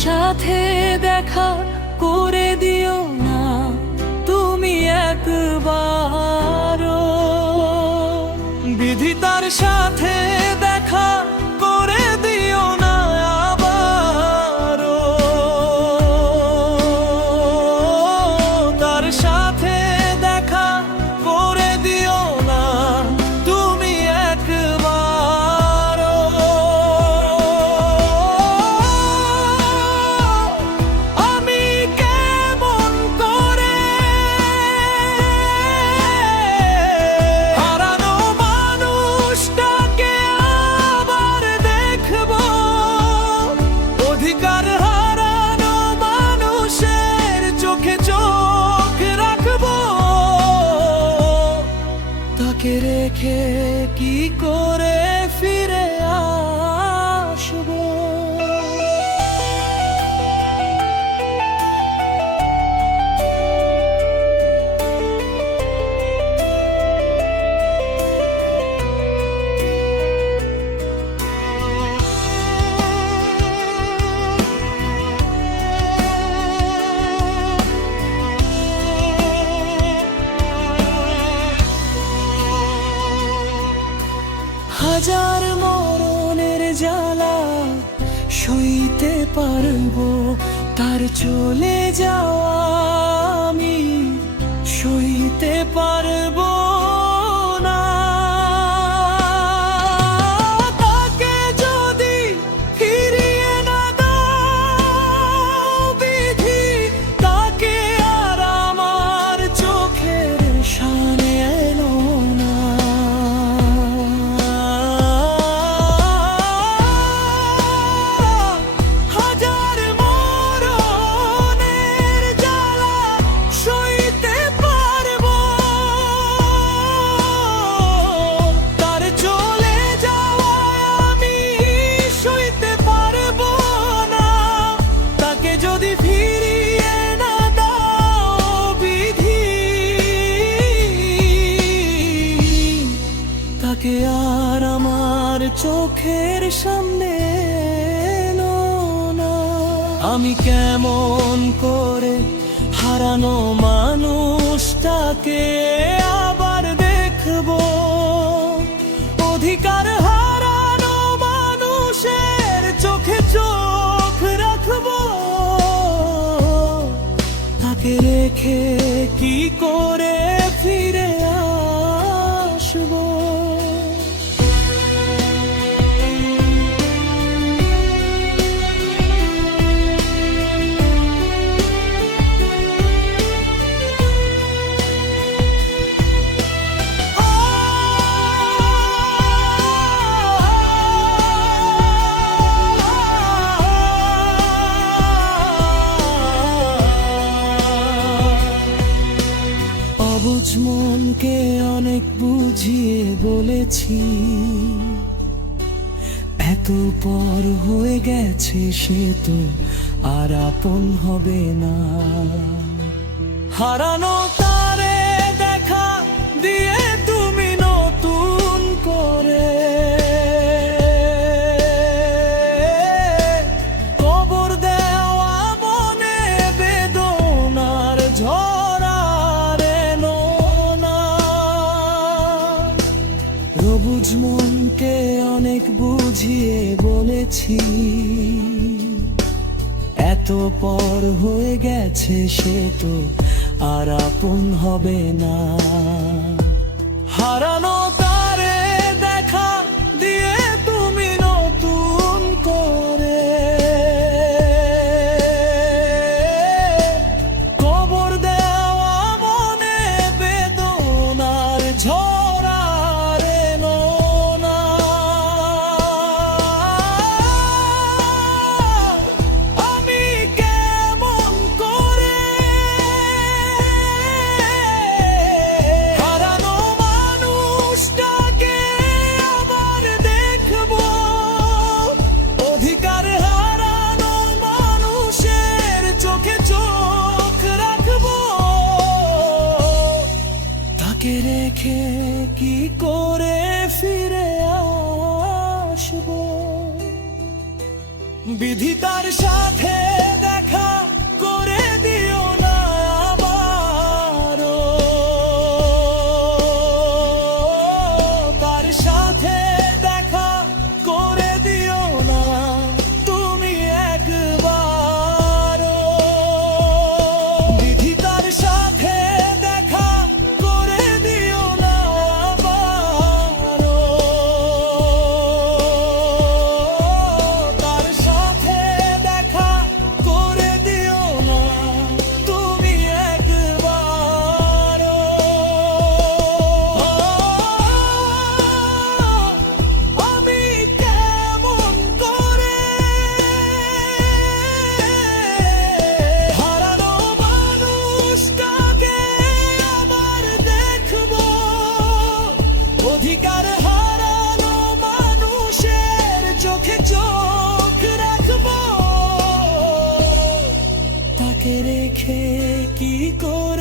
সাথে দেখা করে দিও না তুমি একবারও। বিধি তার সাথে দেখা করে দিও না আবারও। তার সাথে দেখা করে দিও না তুমি একবারও। আমি কেমন করে হারানো মানুষটাকে আবার দেখবো। অধিকার হারানো মানুষের চোখে চোখ রাখবো। তাকে রেখে কি করে ফিরে আসবো। হাজার মরণের জ্বালা সইতে পারবো, তার চলে যাওয়া আমি সইতে পারবো না। তাকে যদি ফিরিয়ে না দাও বিধি, তাকে আর আমার চোখের সামনে এলো না। হাজার মরণের জ্বালা সইতে পারবো, তার চলে যাওয়া আমি সইতে পারবো না। তাকে যদি ফিরিয়ে না দাও বিধি, তাকে আর আমার চোখের সামনে এলো না। আমি কেমন করে হারানো মানুষটাকে আবার দেখবো। অধিকার হারানো মানুষের চোখে চোখ রাখবো। তাকে রেখে কি করে ফিরে আসবো। অবুঝ মনকে অনেক বুঝিয়ে বলেছি, এত পর হয়ে গেছে সে তো আর আপন হবে না। হারানো তারে দেখা দিয়ে তুমি নতুন করে কবর দেওয়া মনে বেদনার ঝরা রেনো না। রবুজ মনকে অনেক বুঝিয়ে বলেছি, এত পর হয়ে গেছে সে তো আর আপন হবে না। হারানো তারে দেখা দিয়ে তুমি নতুন করে কবর দেওয়া মনে বেদনার ঝরা রেনো না। আমি কেমন করে হারানো মানুষটাকে আবার দেখবো। অধিকার হারানো মানুষের চোখে চোখ রাখবো। তাকে রেখে কি করে ফিরে আসবো। বিধি তার সাথে দেখা করে দিও না আমারও, তার সাথে দেখা করে দিও না তুমি একবারও। বিধি তার সাথে দেখা করে দিও না আমারও, তার সাথে দেখা করে দিও না তুমি একবারও। আমি কেমন করে হারানো মানুষটাকে আবার দেখবো, অধিকার হারানো মানুষের চোখে চোখ রাখবো, তাকে রেখে কি করে